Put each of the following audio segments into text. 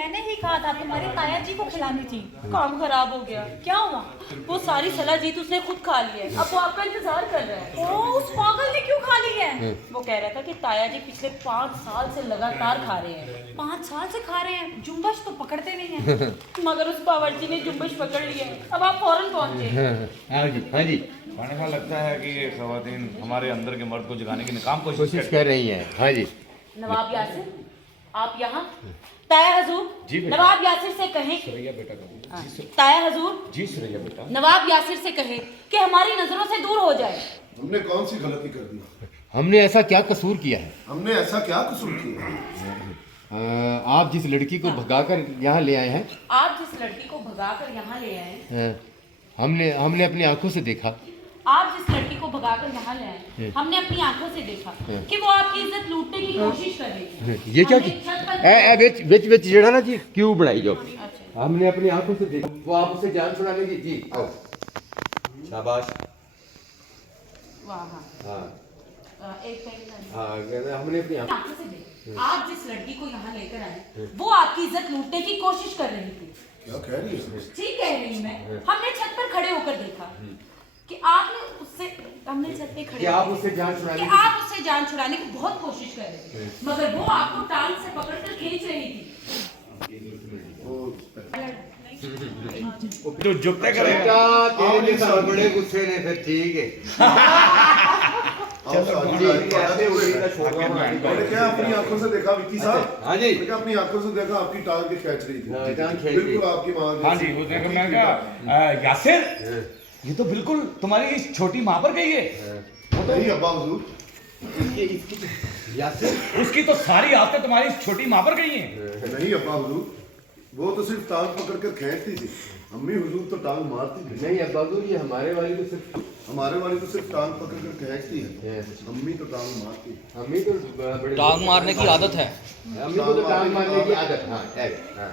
मैंने ही कहा था तुम्हारे ताया जी को खिलानी थी, काम खराब हो गया। क्या हुआ? वो सारी सलाह जीत उसने खुद खा ली है, अब वो आपका इंतजार कर रहा है। ओ, उस पागल ने क्यों खा ली है? वो कह रहा था कि ताया जी पिछले 5 साल से लगातार खा रहे हैं। 5 साल से खा रहे हैं, जुम्बश तो पकड़ते नहीं है। मगर उस बावर्ची ने जुम्बश पकड़ ली है। अब आप फौरन पहुंचे। हाँ जी, हाँ जी। ऐसा लगता है कि ये खवातीन हमारे अंदर के मर्द को जगाने की नाकाम कोशिश कर रही हैं। हाँ जी। नवाब यासिर, आप यहाँ? ताया हजूर, नवाब यासिर से कहें, ताया हजूर जी सुरैया बेटा, नवाब यासिर से कहे कि हमारी नजरों से दूर हो जाए। हमने कौन सी गलती कर दी? हमने ऐसा क्या कसूर किया है? हमने ऐसा क्या कसूर किया? आप जिस लड़की को भगाकर यहाँ ले आए हैं, आप जिस लड़की को भगाकर यहाँ ले आए, हमने अपनी आंखों से देखा। आप जिस लड़की को भगाकर यहाँ ले आए, हमने अपनी आंखों से देखा कि वो आपकी इज्जत लूटने की कोशिश कर रही थी। ये क्या हमने छत पर- विच जड़ा ना जी क्यों बनाई जो अच्छा। हमने अपनी आंखों से देखा। वो आप उसे जान छुड़ाने की जी आओ। शाबाश। वाह, हाँ। हाँ एक सेकंड। हाँ, हमने अपनी आंखों से देखा। आप जिस लड़की को यहाँ लेकर आए, वो आपकी इज्जत लूटने की कोशिश कर रही थी। क्या कह रही है? ठीक कह रही हूँ मैं। हमने छत पर खड़े होकर देखा कि आपने उससे, हमने छत पे खड़े कि आप होकर उससे जान छुड़ाने कि की- आप उससे जान छुड़ाने की बहुत कोशिश कर रहे थे, मगर वो आपको टांग से पकड़कर खींच रही थी। जो जुगते करेगा तेरे जैसा बड़े गुस्से ने फिर ठीक है। मैंने क्या अपनी आंखों से देखा विक्की साहब? हाँ जी। मैंने क्या अपनी आंखों से देखा आपकी टांग के खींच रही हाँ, थी। टांग खींच रही। बिल्कुल आपकी माँ हाँ जी, उसने कहा, मैं कहा यासिर ये तो बिल्कुल तुम्हारी इस छोटी माँ पर गई है। नहीं अब्बा हुजूर, यासिर उसकी तो सारी आदतें तुम्हारी इस छोटी माँ पर गई हैं। नहीं अब्बा हुजूर, वो तो सिर्फ टांग पकड़ कर खींचती थी। अम्मी हुजूर तो टांग मारती थी। नहीं अब्बा ये हमारे वाली तो सिर्फ हमारे वाली तो सिर्फ टांग पकड़ कर खींचती है, अम्मी तो टांग मारती है। हमें तो बड़े टांग मारने की आदत है। अम्मी को तो टांग मारने की आदत। हाँ हाँ,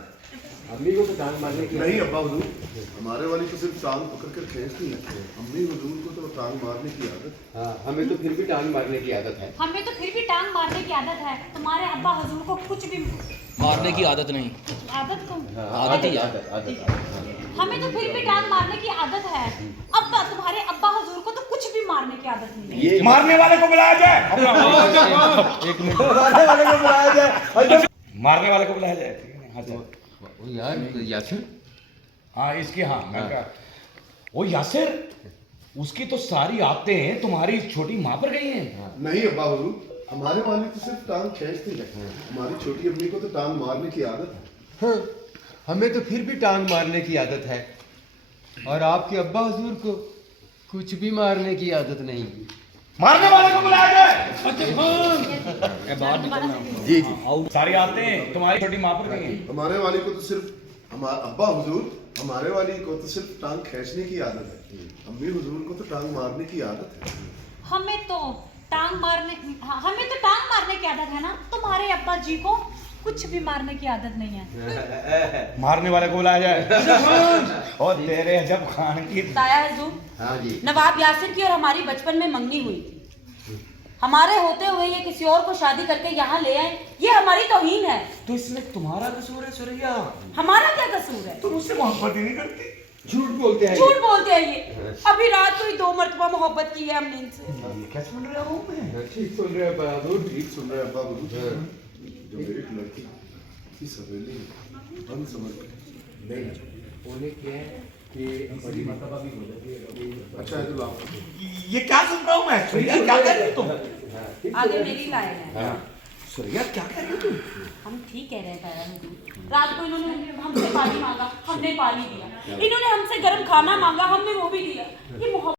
अम्मी को तो टांग मारने की नहीं अब्बा हुजूर, हमारे वाली तो सिर्फ टांग पकड़ कर खींचती है, अम्मी हुजूर को तो टांग मारने की आदत है। हाँ, हमें तो फिर भी टांग मारने की आदत है। हमें तो फिर भी टांग मारने की आदत है। तुम्हारे अब्बा हजूर को कुछ भी मारने की आदत नहीं, आदत को आदत ही है। आदत। हमें तो फिर भी टांग मारने की आदत है। अब्बा, तुम्हारे अब्बा हजूर को तो कुछ भी मारने की आदत नहीं है। ये मारने वाले को बुलाया जाए। एक मिनट मारने वाले को बुलाया जाए। मारने वाले को बुलाया जाए। ठीक है, हाँ चलो। ओ यार यासिर, हाँ इसकी, हाँ मैं कहा ओ यासिर, उसकी तो सारी आदतें तुम्हारी इस छोटी माँ पर गई हैं। नहीं अब्बा हुजूर, हमारे वाली तो सिर्फ टांग खींचती है, हमारी छोटी अम्मी को तो टांग मारने की आदत है। हाँ, हमें तो फिर भी टांग मारने की आदत है और आपके अब्बा हुजूर को कुछ भी मारने की आदत नहीं। मारने वाले को बुलाया जाए। जी जी। सारी आदतें तुम्हारी छोटी माँ पर गई हैं। हमारे वाली को तो सिर्फ हमारा अब्बा हुजूर, हमारे वाली को तो सिर्फ टांग खींचने की आदत है, अम्मी हुजूर को तो टांग मारने की आदत है। हमें तो टांग मारने की आदत है ना। तुम्हारे अब्बा जी को कुछ भी मारने की आदत नहीं है। मारने वाले को बुलाया जाए। और तेरे जब खान की ताया हजूर, हाँ जी। नवाब यासिर की और हमारी बचपन में मंगनी हुई थी। हमारे होते हुए ये किसी और को शादी करके यहाँ ले आए, ये हमारी तौहीन है। तो इसमें तुम्हारा कसूर है सुरैया, हमारा क्या कसूर है? तुम उससे मोहब्बत ही नहीं करती। झूठ बोलते हैं। झूठ बोलते हैं ये। अभी रात को ही 2 मरतबा मोहब्बत की है हमने इनसे। ये क्या सुन रहा हूँ मैं? ठीक सुन रहे हैं अब्बा हुजूर। ठीक सुन रहे हैं अब्बा हुजूर। जो एक लड़की की सवेली में बंद समझ के नहीं उन्हें क्या है कि बड़ी मर्तबा भी हो जाती है। अच्छा है तो लाओ। ये क्या सुन रहा हूँ मैं? सुरैया क्या कह रही हो तुम? आगे मेरी लाइन है। सुरैया क्या कह रही हो तुम? हम ठीक कह रहे हैं ताया हजूर। रात को इन्होंने हमसे पानी मांगा, हमने पानी दिया। इन्होंने हमसे गर्म खाना मांगा, हमने वो भी दिया। ये मोहब्बत